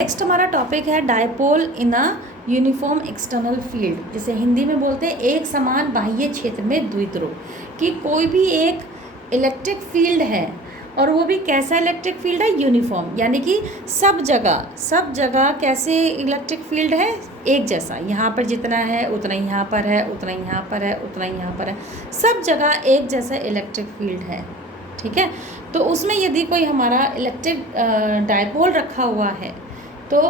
Next हमारा topic है dipole in a uniform external field, जिसे हिंदी में बोलते हैं एक समान बाह्य क्षेत्र में द्विध्रुव। कि कोई भी एक इलेक्ट्रिक फील्ड है और वो भी कैसा इलेक्ट्रिक फील्ड है, यूनिफॉर्म, यानी कि सब जगह कैसे इलेक्ट्रिक फील्ड है, एक जैसा। यहाँ पर जितना है उतना यहाँ पर है, उतना यहाँ पर है, उतना यहाँ पर है, सब जगह एक जैसा इलेक्ट्रिक फील्ड है। ठीक है, तो उसमें यदि कोई हमारा इलेक्ट्रिक डायपोल रखा हुआ है तो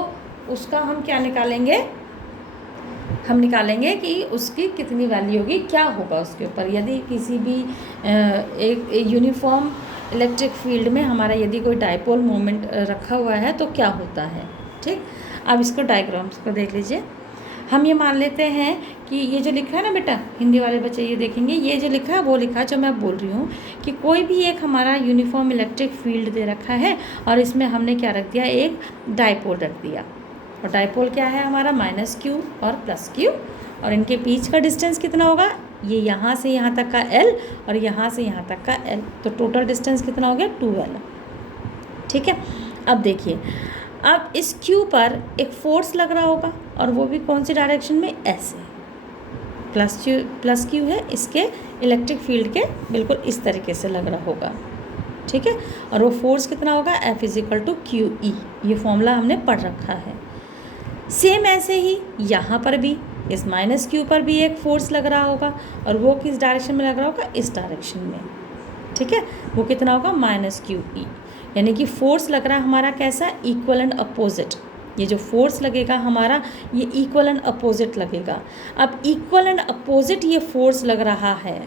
उसका हम क्या निकालेंगे, हम निकालेंगे कि उसकी कितनी वैल्यू होगी, क्या होगा उसके ऊपर। यदि किसी भी एक यूनिफॉर्म इलेक्ट्रिक फील्ड में हमारा यदि कोई डायपोल मोमेंट रखा हुआ है तो क्या होता है। ठीक, अब इसको डायग्राम्स को देख लीजिए। हम ये मान लेते हैं कि ये जो लिखा है ना बेटा, हिंदी वाले बच्चे ये देखेंगे, ये जो लिखा है वो लिखा है जो मैं बोल रही हूँ कि कोई भी एक हमारा यूनिफॉर्म इलेक्ट्रिक फील्ड दे रखा है और इसमें हमने क्या रख दिया, एक डायपोल रख दिया। और डायपोल क्या है हमारा, -q और +q, और इनके बीच का डिस्टेंस कितना होगा, ये यहाँ से यहाँ तक का l और यहाँ से यहाँ तक का l, तो टोटल डिस्टेंस कितना हो गया, 2l। ठीक है, अब देखिए, अब इस Q पर एक फोर्स लग रहा होगा और वो भी कौन सी डायरेक्शन में, ऐसे। प्लस Q है, इसके इलेक्ट्रिक फील्ड के बिल्कुल इस तरीके से लग रहा होगा। ठीक है, और वो फोर्स कितना होगा, F = QE, ये फॉर्मूला हमने पढ़ रखा है। सेम ऐसे ही यहाँ पर भी इस -q पर भी एक फोर्स लग रहा होगा और वो किस डायरेक्शन में लग रहा होगा, इस डायरेक्शन में। ठीक है, वो कितना होगा, -QE, यानी कि फोर्स लग रहा है हमारा कैसा, इक्वल एंड अपोजिट। ये जो फोर्स लगेगा हमारा, ये इक्वल एंड अपोजिट लगेगा। अब इक्वल एंड अपोजिट ये फोर्स लग रहा है,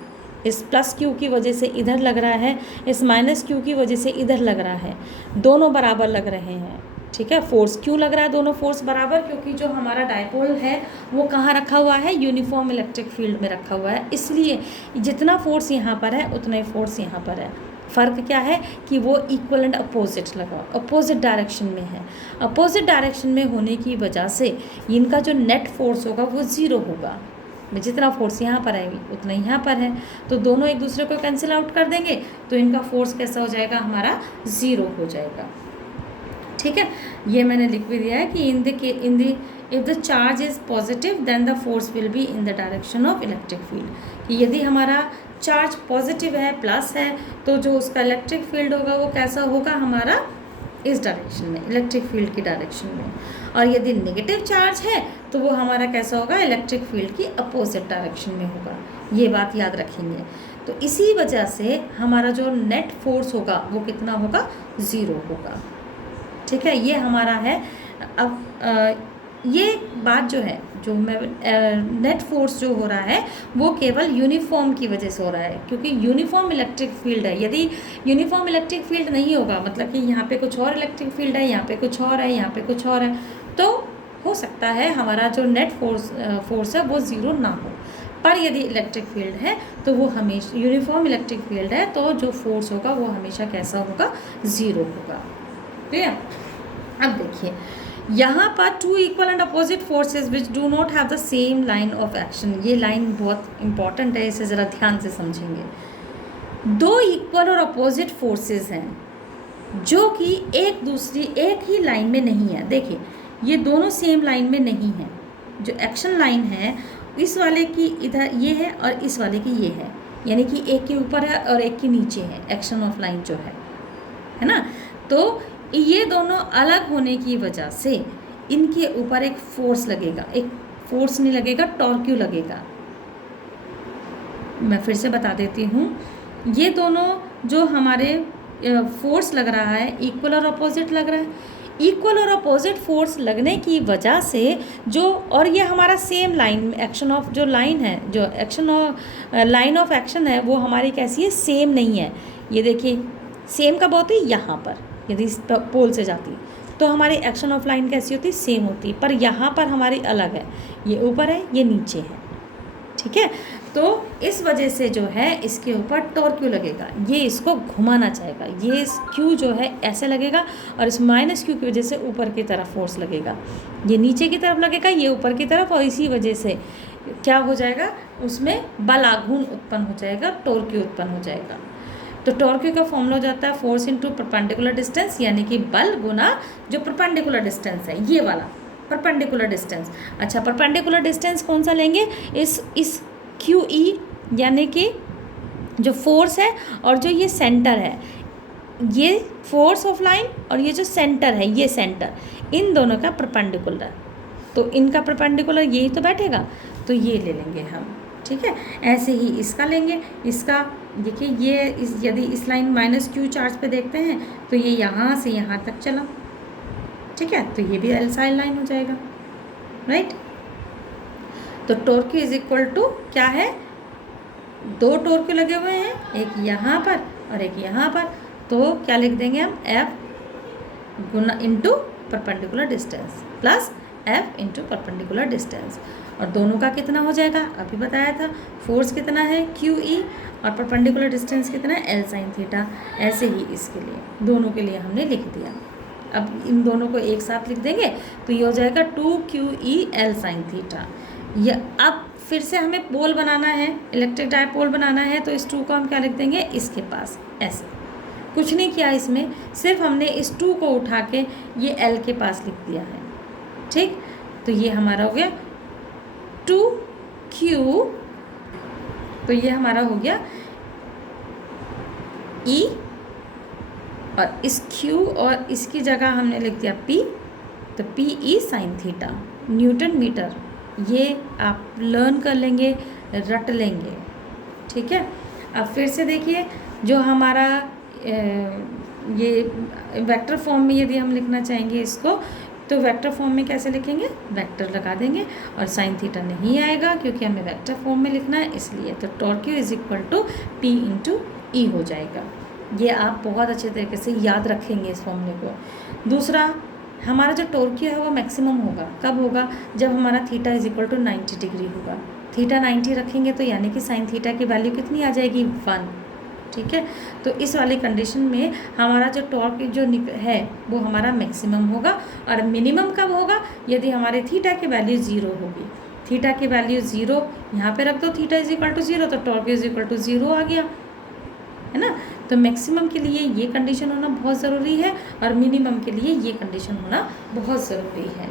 इस +q की वजह से इधर लग रहा है, इस -q की वजह से इधर लग रहा है, दोनों बराबर लग रहे हैं। ठीक है, फोर्स क्यों लग रहा है, दोनों फोर्स बराबर, क्योंकि जो हमारा डायपोल है वो कहाँ रखा हुआ है, यूनिफॉर्म इलेक्ट्रिक फील्ड में रखा हुआ है, इसलिए जितना फोर्स यहाँ पर है उतना ही फोर्स यहाँ पर है। फ़र्क क्या है कि वो इक्वल एंड अपोजिट लगा, अपोजिट डायरेक्शन में है। अपोजिट डायरेक्शन में होने की वजह से इनका जो नेट फोर्स होगा वो 0 होगा। जितना फोर्स यहाँ पर है उतना यहाँ पर है, तो दोनों एक दूसरे को कैंसिल आउट कर देंगे, तो इनका फोर्स कैसा हो जाएगा, हमारा 0 हो जाएगा। ठीक है, ये मैंने लिख भी दिया है कि if the charge is positive then the force will be in the direction of electric field. कि यदि हमारा चार्ज पॉजिटिव है, प्लस है, तो जो उसका इलेक्ट्रिक फील्ड होगा वो कैसा होगा, हमारा इस डायरेक्शन में, इलेक्ट्रिक फील्ड की डायरेक्शन में। और यदि नेगेटिव चार्ज है तो वो हमारा कैसा होगा, इलेक्ट्रिक फील्ड की अपोजिट डायरेक्शन में होगा। ये बात याद रखेंगे। तो इसी वजह से हमारा जो नेट फोर्स होगा वो कितना होगा, 0 होगा। ठीक है, ये हमारा है। अब ये बात जो है, जो मैं नेट फोर्स जो हो रहा है वो केवल यूनिफॉर्म की वजह से हो रहा है, क्योंकि यूनिफॉर्म इलेक्ट्रिक फील्ड है। यदि यूनिफॉर्म इलेक्ट्रिक फील्ड नहीं होगा, मतलब कि यहाँ पे कुछ और इलेक्ट्रिक फील्ड है, यहाँ पे कुछ और है, यहाँ पे कुछ और है, तो हो सकता है हमारा जो नेट फोर्स है वो 0 ना हो। पर यदि इलेक्ट्रिक फील्ड है तो वो हमेशा, यूनिफॉर्म इलेक्ट्रिक फील्ड है तो जो फोर्स होगा वो हमेशा कैसा होगा, 0 होगा। ठीक है, अब देखिए यहाँ पर 2 equal and opposite forces which do not have the same line of action. ये लाइन बहुत इंपॉर्टेंट है, इसे ज़रा ध्यान से समझेंगे। 2 इक्वल और अपोजिट फोर्सेस हैं जो कि एक ही लाइन में नहीं है। देखिए, ये दोनों सेम लाइन में नहीं है। जो एक्शन लाइन है इस वाले की इधर ये है और इस वाले की ये है, यानी कि एक के ऊपर है और एक के नीचे है, एक्शन ऑफ लाइन जो है ना। तो ये दोनों अलग होने की वजह से इनके ऊपर एक फोर्स लगेगा, एक फोर्स नहीं लगेगा, टॉर्क्यू लगेगा। मैं फिर से बता देती हूँ, ये दोनों जो हमारे फोर्स लग रहा है इक्वल और अपोजिट लग रहा है। इक्वल और अपोजिट फोर्स लगने की वजह से जो, और ये हमारा सेम लाइन, एक्शन ऑफ जो लाइन है, जो action of line of action है वो हमारी कैसी है, सेम नहीं है। ये देखिए, सेम कब होती है, यहाँ पर यदि इस पोल से जाती तो हमारी एक्शन ऑफ लाइन कैसी होती, सेम होती, पर यहाँ पर हमारी अलग है, ये ऊपर है ये नीचे है। ठीक है, तो इस वजह से जो है इसके ऊपर टॉर्क्यू लगेगा, ये इसको घुमाना चाहेगा, ये क्यू जो है ऐसे लगेगा और इस -q की वजह से ऊपर की तरफ फोर्स लगेगा, ये नीचे की तरफ लगेगा, ये ऊपर की तरफ, और इसी वजह से क्या हो जाएगा, उसमें बल आघूर्ण उत्पन्न हो जाएगा, टॉर्क्यू उत्पन्न हो जाएगा। तो टॉर्क का फॉर्मूला हो जाता है फोर्स इनटू परपेंडिकुलर डिस्टेंस, यानी कि बल गुना जो परपेंडिकुलर डिस्टेंस है, ये वाला परपेंडिकुलर डिस्टेंस। अच्छा, परपेंडिकुलर डिस्टेंस कौन सा लेंगे, इस क्यू ई, यानी कि जो फोर्स है और जो ये सेंटर है, ये फोर्स ऑफ लाइन और ये जो सेंटर है, ये सेंटर, इन दोनों का परपेंडिकुलर, तो इनका परपेंडिकुलर यही तो बैठेगा, तो ये ले लेंगे हम। ठीक है, ऐसे ही इसका लेंगे, इसका देखिए ये यदि इस लाइन माइनस क्यू चार्ज पे देखते हैं तो ये यहाँ से यहाँ तक चला। ठीक है, तो ये भी एल साइन लाइन हो जाएगा, राइट। तो टॉर्क इज इक्वल टू क्या है, 2 टॉर्क लगे हुए हैं, एक यहाँ पर और एक यहाँ पर, तो क्या लिख देंगे हम, एफ गुना into perpendicular distance plus F into perpendicular distance, और दोनों का कितना हो जाएगा, अभी बताया था, फोर्स कितना है क्यू ई और परपेंडिकुलर डिस्टेंस कितना है एल साइन थीटा। ऐसे ही इसके लिए दोनों के लिए हमने लिख दिया। अब इन दोनों को एक साथ लिख देंगे तो ये हो जाएगा 2QE L साइन थीटा। ये अब फिर से हमें पोल बनाना है, इलेक्ट्रिक डायपोल बनाना है, तो इस 2 को हम क्या लिख देंगे, इसके पास, ऐसे कुछ नहीं किया इसमें, सिर्फ हमने इस 2 को उठा के ये L के पास लिख दिया है। ठीक, तो ये हमारा हो गया 2Q, तो ये हमारा हो गया E, और इस Q और इसकी जगह हमने लिख दिया P, तो PE sine theta newton metre. ये आप लर्न कर लेंगे, रट लेंगे। ठीक है, अब फिर से देखिए, जो हमारा ये वेक्टर फॉर्म में यदि हम लिखना चाहेंगे इसको, तो वेक्टर फॉर्म में कैसे लिखेंगे, वेक्टर लगा देंगे और साइन थीटा नहीं आएगा क्योंकि हमें वेक्टर फॉर्म में लिखना है, इसलिए तो torque is equal to P into E हो जाएगा। ये आप बहुत अच्छे तरीके से याद रखेंगे इस फॉर्मूले को। दूसरा, हमारा जो टॉर्क है वो मैक्सिमम होगा, कब होगा, जब हमारा theta is equal to 90 degree होगा। थीटा 90 रखेंगे तो यानी कि साइन थीटा की वैल्यू कितनी आ जाएगी, 1। ठीक है, तो इस वाली कंडीशन में हमारा जो टॉर्क जो है वो हमारा मैक्सिमम होगा, और मिनिमम कब होगा, यदि हमारे थीटा की वैल्यू 0 होगी। थीटा की वैल्यू 0 यहाँ पे रख दो, थीटा इज इक्वल टू 0, तो टॉर्क इज इक्वल टू 0 आ गया, है ना। तो मैक्सिमम के लिए ये कंडीशन होना बहुत ज़रूरी है और मिनिमम के लिए ये कंडीशन होना बहुत ज़रूरी है।